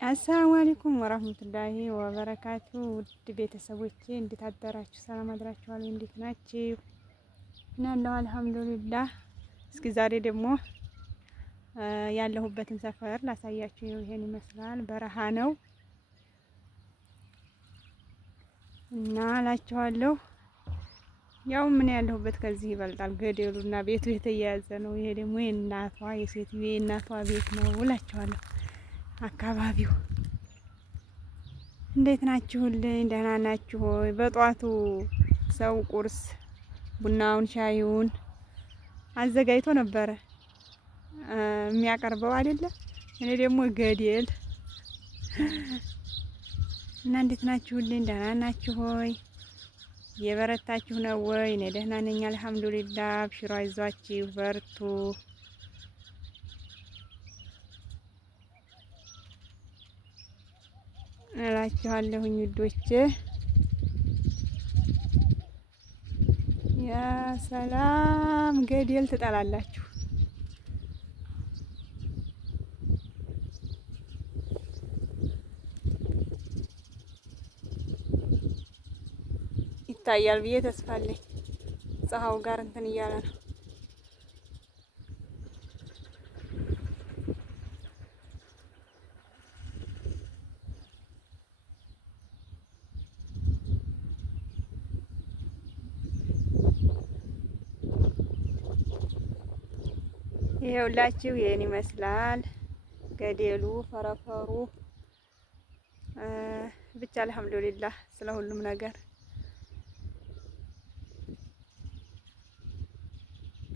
አሰላሙ አለይኩም ወራህመቱላሂ ወበረካቱ። ውድ ቤተሰቦቼ እንዴት አደራችሁ? ሰላም አድራችኋል? እንዴት ናችሁ? እና ያለው አልሐምዱሊላህ። እስኪ ዛሬ ደግሞ ያለሁበትን ሰፈር ላሳያችሁ። ይሄን ይመስላል፣ በረሃ ነው እና እላችኋለሁ። ያው ምን ያለሁበት ከዚህ ይበልጣል። ገደሉና ቤቱ የተያያዘ ነው። ይሄ ደግሞ የሴትዮ የእናቷ ቤት ነው እላችኋለሁ። አካባቢው እንዴት ናችሁልኝ? ደህና ናችሁ ሆይ? በጧቱ ሰው ቁርስ ቡናውን ሻዩን አዘጋጅቶ ነበረ የሚያቀርበው አይደለም። እኔ ደግሞ ገደል እና እንዴት ናችሁልኝ? ደህና ናችሁ ሆይ? የበረታችሁ ነው ወይ? እኔ ደህና ነኝ አልሐምዱሊላህ። አብሽሩ፣ አይዟችሁ፣ በርቱ። እላችኋለሁኝ ውዶቼ። ያ ሰላም ገደል ትጠላላችሁ። ይታያል ብዬ ተስፋ አለኝ። ፀሐዩ ጋር እንትን እያለ ነው። ይሄውላችሁ ይሄን ይመስላል ገደሉ፣ ፈረፈሩ። ብቻ አልሐምዱሊላህ ስለ ሁሉም ነገር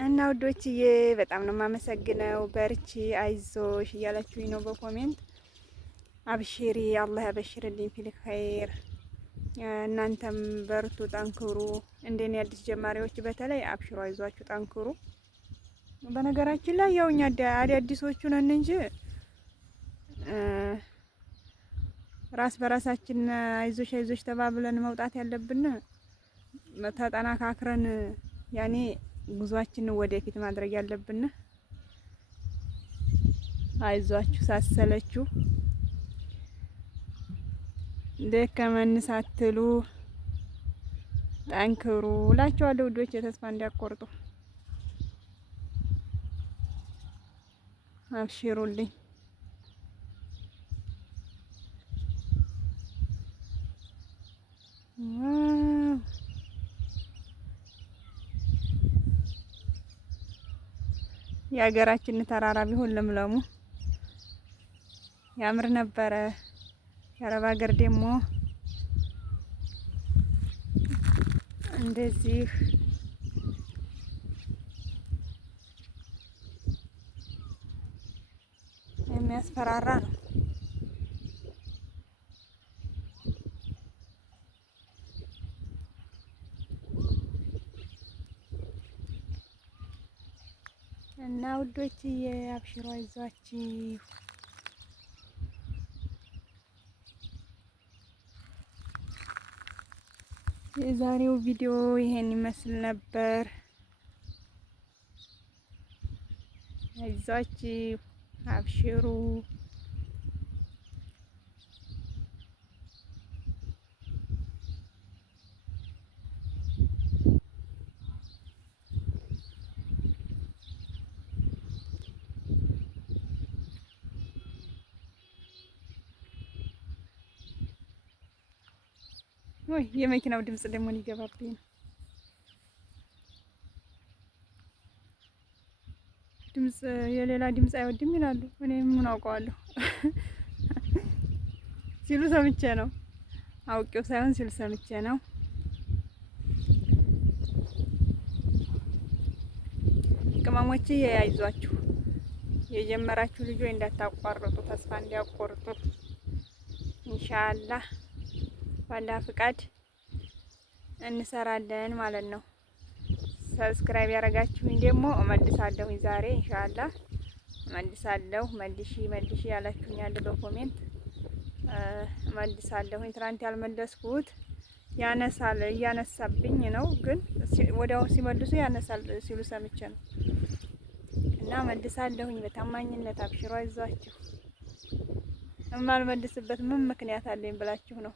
እና ውዶችዬ በጣም ነው የማመሰግነው። በርቺ፣ አይዞሽ እያላችሁኝ ነው በኮሜንት። አብሽሪ፣ አላህ ያበሽርልኝ ፊል ኸይር። እናንተም በርቱ፣ ጠንክሩ። እንደኔ አዲስ ጀማሪዎች በተለይ አብሽሩ፣ አይዟችሁ፣ ጠንክሩ። በነገራችን ላይ ያው እኛ አዳዲሶቹ ነን እንጂ ራስ በራሳችን አይዞሽ አይዞሽ ተባብለን መውጣት ያለብን ተጠናካክረን ያኔ ጉዟችንን ወደፊት ማድረግ ያለብን። አይዟችሁ ሳሰለችሁ ደከመን ሳትሉ ጠንክሩ እላችኋለሁ ውዶች። ተስፋ እንዲያቆርጡ አብሽሩልኝ። የሀገራችን ተራራ ቢሆን ለምለሙ ያምር ነበረ። የአረብ ሀገር ደግሞ እንደዚህ የሚያስፈራራ ነው። እና ውዶችዬ አብሽሮ አይዟችሁ። የዛሬው ቪዲዮ ይሄን ይመስል ነበር። አይዟችሁ፣ አብሽሩ። ወይ የመኪናው ድምጽ ደግሞ ሊገባብኝ ነው። ድምጽ የሌላ ድምጽ አይወድም ይላሉ። እኔ ምን አውቀዋለሁ ሲሉ ሰምቼ ነው። አውቄው ሳይሆን ሲሉ ሰምቼ ነው። ቅመሞቼ አይዟችሁ፣ የጀመራችሁ ልጆች እንዳታቋርጡ፣ ተስፋ እንዲያቆርጡ ኢንሻአላህ ባላህ ፍቃድ እንሰራለን ማለት ነው። ሰብስክራይብ ያደረጋችሁኝ ደግሞ እመልሳለሁኝ ዛሬ ኢንሻአላህ እመልሳለሁ። መልሺ ያላችሁኝ ያለ በኮሜንት እመልሳለሁኝ። ትናንት ያልመለስኩት ያነሳል እያነሳብኝ ነው፣ ግን ወዲያው ሲመልሱ ያነሳል ሲሉ ሰምቼ ነው እና እመልሳለሁኝ በታማኝነት። አብሽሮ አይዟችሁ። የማልመልስበት ምን ምክንያት አለኝ ብላችሁ ነው?